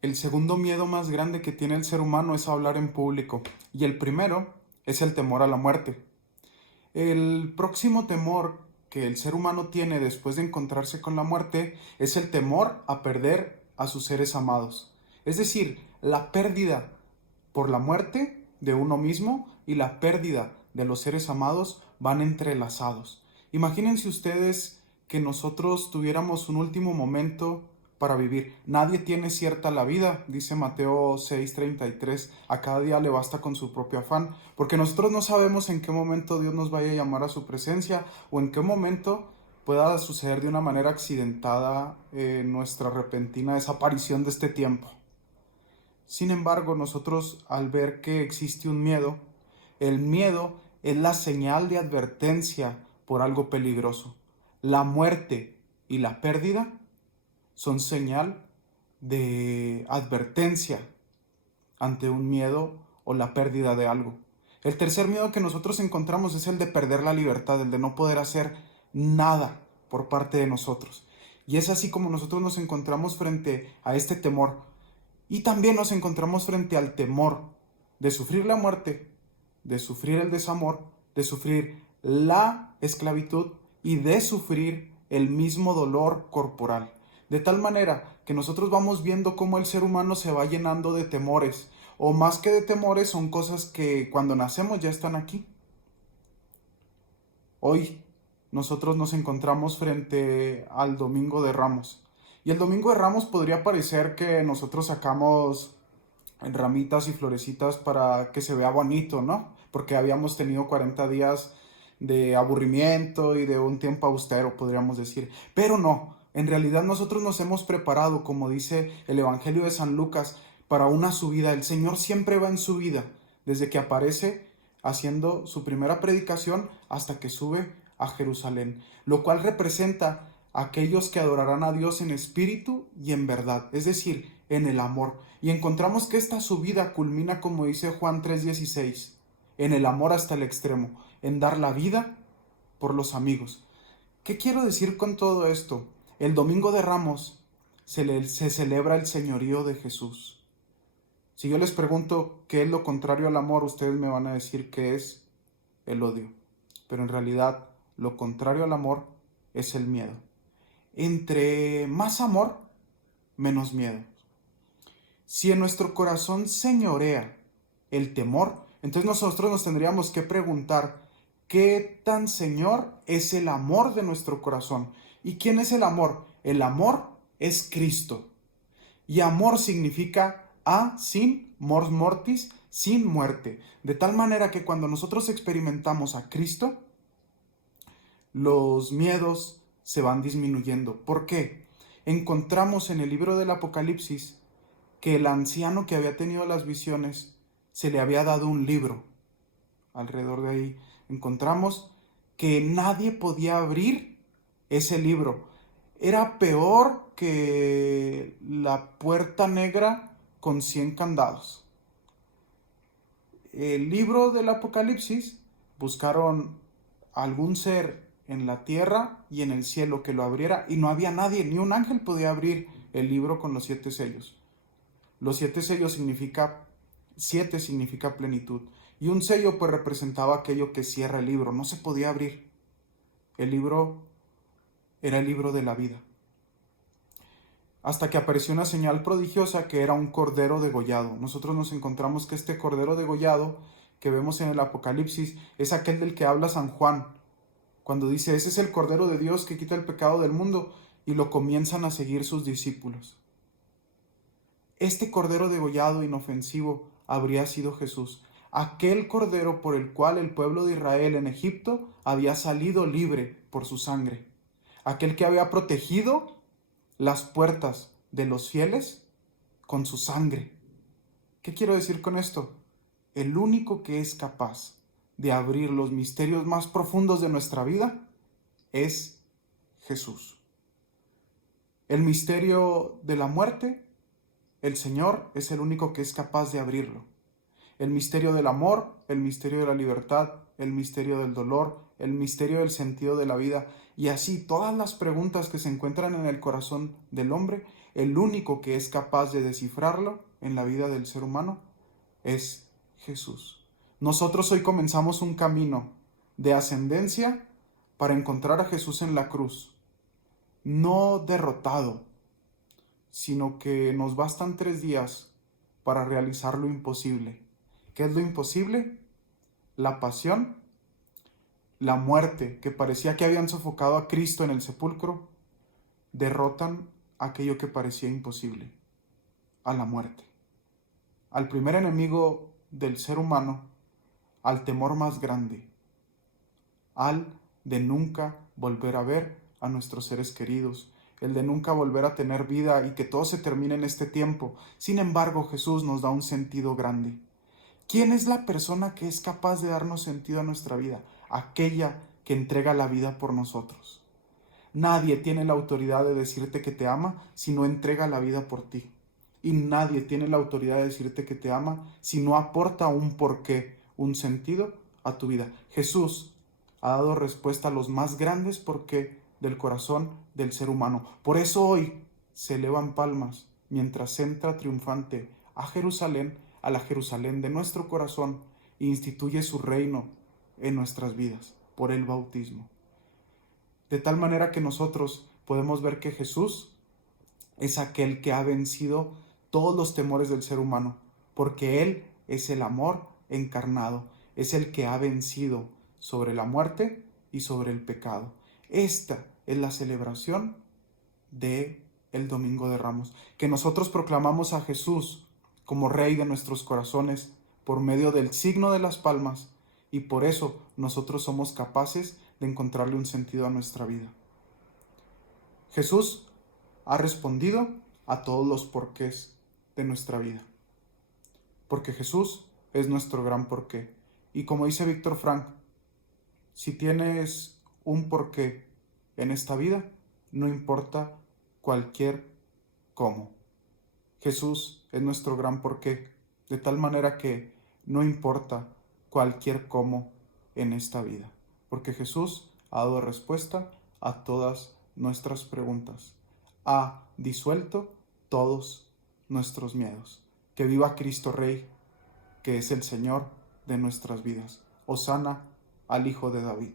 El segundo miedo más grande que tiene el ser humano es hablar en público, y el primero es el temor a la muerte. El próximo temor que el ser humano tiene después de encontrarse con la muerte es el temor a perder a sus seres amados. Es decir, la pérdida por la muerte de uno mismo y la pérdida de los seres amados van entrelazados. Imagínense ustedes que nosotros tuviéramos un último momento para vivir. Nadie tiene cierta la vida, dice Mateo 6:33. A cada día le basta con su propio afán, porque nosotros no sabemos en qué momento Dios nos vaya a llamar a su presencia o en qué momento pueda suceder de una manera accidentada nuestra repentina desaparición de este tiempo. Sin embargo, nosotros al ver que existe un miedo, el miedo es la señal de advertencia por algo peligroso. La muerte y la pérdida son señal de advertencia ante un miedo o la pérdida de algo. El tercer miedo que nosotros encontramos es el de perder la libertad, el de no poder hacer nada por parte de nosotros. Y es así como nosotros nos encontramos frente a este temor. Y también nos encontramos frente al temor de sufrir la muerte, de sufrir el desamor, de sufrir la esclavitud y de sufrir el mismo dolor corporal. De tal manera que nosotros vamos viendo cómo el ser humano se va llenando de temores, o más que de temores, son cosas que cuando nacemos ya están aquí. Hoy nosotros nos encontramos frente al Domingo de Ramos. Y el Domingo de Ramos podría parecer que nosotros sacamos ramitas y florecitas para que se vea bonito, ¿no? Porque habíamos tenido 40 días de aburrimiento y de un tiempo austero, podríamos decir. Pero no, en realidad nosotros nos hemos preparado, como dice el Evangelio de San Lucas, para una subida. El Señor siempre va en su vida, desde que aparece haciendo su primera predicación hasta que sube a Jerusalén, lo cual representa a aquellos que adorarán a Dios en espíritu y en verdad, es decir, en el amor. Y encontramos que esta subida culmina, como dice Juan 3:16, en el amor hasta el extremo, en dar la vida por los amigos. ¿Qué quiero decir con todo esto? El Domingo de Ramos se celebra el señorío de Jesús. Si yo les pregunto qué es lo contrario al amor, ustedes me van a decir que es el odio. Pero en realidad, lo contrario al amor es el miedo. Entre más amor, menos miedo. Si en nuestro corazón señorea el temor, entonces nosotros nos tendríamos que preguntar qué tan señor es el amor de nuestro corazón. ¿Y quién es el amor? El amor es Cristo. Y amor significa sin mors mortis, sin muerte. De tal manera que cuando nosotros experimentamos a Cristo, los miedos se van disminuyendo. ¿Por qué? Encontramos en el libro del Apocalipsis que el anciano que había tenido las visiones se le había dado un libro. Alrededor de ahí encontramos que nadie podía abrir ese libro. Era peor que la puerta negra con 100 candados. El libro del Apocalipsis buscaron algún ser en la tierra y en el cielo que lo abriera y no había nadie, ni un ángel podía abrir el libro con los 7 sellos. Los 7 sellos significa, 7 significa plenitud. Y un sello pues representaba aquello que cierra el libro, no se podía abrir. El libro era el libro de la vida. Hasta que apareció una señal prodigiosa que era un cordero degollado. Nosotros nos encontramos que este cordero degollado que vemos en el Apocalipsis es aquel del que habla San Juan, cuando dice, ese es el Cordero de Dios que quita el pecado del mundo, y lo comienzan a seguir sus discípulos. Este cordero degollado inofensivo habría sido Jesús, aquel cordero por el cual el pueblo de Israel en Egipto había salido libre por su sangre, aquel que había protegido las puertas de los fieles con su sangre. ¿Qué quiero decir con esto? El único que es capaz de abrir los misterios más profundos de nuestra vida es Jesús. El misterio de la muerte, el Señor es el único que es capaz de abrirlo. El misterio del amor, el misterio de la libertad, el misterio del dolor, el misterio del sentido de la vida, y así todas las preguntas que se encuentran en el corazón del hombre, el único que es capaz de descifrarlo en la vida del ser humano es Jesús. Nosotros hoy comenzamos un camino de ascendencia para encontrar a Jesús en la cruz, no derrotado, sino que nos bastan 3 días para realizar lo imposible. ¿Qué es lo imposible? La pasión, la muerte, que parecía que habían sofocado a Cristo en el sepulcro, derrotan aquello que parecía imposible, a la muerte, al primer enemigo del ser humano, al temor más grande, al de nunca volver a ver a nuestros seres queridos, el de nunca volver a tener vida y que todo se termine en este tiempo. Sin embargo, Jesús nos da un sentido grande. ¿Quién es la persona que es capaz de darnos sentido a nuestra vida? Aquella que entrega la vida por nosotros. Nadie tiene la autoridad de decirte que te ama si no entrega la vida por ti. Y nadie tiene la autoridad de decirte que te ama si no aporta un porqué, un sentido a tu vida. Jesús ha dado respuesta a los más grandes porqué del corazón del ser humano. Por eso hoy se elevan palmas mientras entra triunfante a Jerusalén, a la Jerusalén de nuestro corazón, e instituye su reino en nuestras vidas por el bautismo. De tal manera que nosotros podemos ver que Jesús es aquel que ha vencido todos los temores del ser humano, porque Él es el amor encarnado, es el que ha vencido sobre la muerte y sobre el pecado. Esta es la celebración de el Domingo de Ramos, que nosotros proclamamos a Jesús como Rey de nuestros corazones por medio del signo de las palmas, y por eso nosotros somos capaces de encontrarle un sentido a nuestra vida. Jesús ha respondido a todos los porqués de nuestra vida, porque Jesús es nuestro gran porqué. Y como dice Víctor Frank, si tienes un porqué en esta vida, no importa cualquier cómo. Jesús es nuestro gran porqué, de tal manera que no importa cualquier cómo en esta vida, porque Jesús ha dado respuesta a todas nuestras preguntas, ha disuelto todos nuestros miedos. Que viva Cristo Rey, que es el Señor de nuestras vidas. Hosana al Hijo de David.